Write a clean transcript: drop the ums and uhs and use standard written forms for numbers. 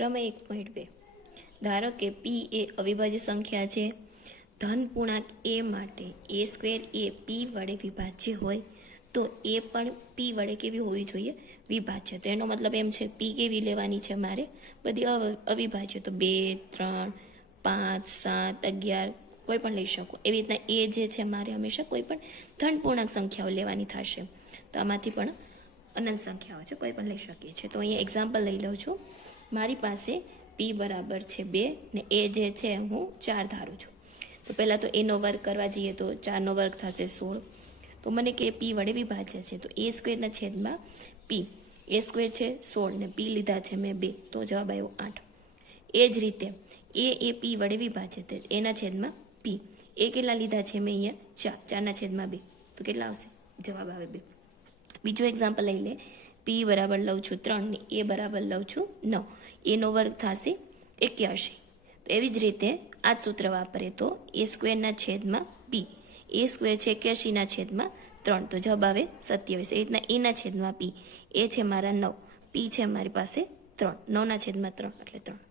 પ્રમેય 1.2 ધારો કે p એ અવિભાજ્ય સંખ્યા છે. ધન પૂર્ણાંક a માટે a સ્ક્વેર એ p વડે વિભાજ્ય હોય તો a પણ p વડે કેવી હોવી જોઈએ? વિભાજ્ય. તો એનો મતલબ એમ છે p કેવી લેવાની છે મારે? બધી અવિભાજ્ય. તો 2, 3, 5, 7, 11 કોઈ પણ લઈ શકો. એવી રીતના એ જે છે મારે હંમેશા કોઈ પણ ધન પૂર્ણાંક સંખ્યાઓ લેવાની થશે. તો આમાંથી પણ અનંત સંખ્યાઓ છે, કોઈ પણ લઈ શકીએ છીએ. તો અહીંયા એક્ઝામ્પલ લઈ લઉં છું. મારી પાસે p બરાબર છે 2 ને a જે છે હું 4 ધારું છું. તો પહેલાં તો એનો વર્ગ કરવા જઈએ તો 4નો વર્ગ થશે 16. તો મને કે p વડે વિભાજ્ય છે તો a સ્ક્વેરના છેદમાં p. a સ્ક્વેર છે 16 ને p લીધા છે મેં 2, તો જવાબ આવ્યો 8. એ જ રીતે a એ p વડે વિભાજ્ય છે એના છેદમાં p. એ કેટલા લીધા છે મેં અહીંયા 4, 4ના છેદમાં 2, તો કેટલા આવશે? જવાબ આવે 2. બીજું એક્ઝામ્પલ લઈ લે. p બરાબર લઉં છું 3 ને a બરાબર લઉં છું 9. એનો વર્ગ થશે 81. તો એવી જ રીતે આ જ સૂત્ર વાપરે તો a સ્ક્વેરના છેદમાં p. a સ્ક્વેર છે 81ના છેદમાં 3, તો જવાબ આવે 27. એ રીતના એના છેદમાં p. એ છે મારા 9, p છે મારી પાસે 3, 9ના છેદમાં 3 એટલે 3.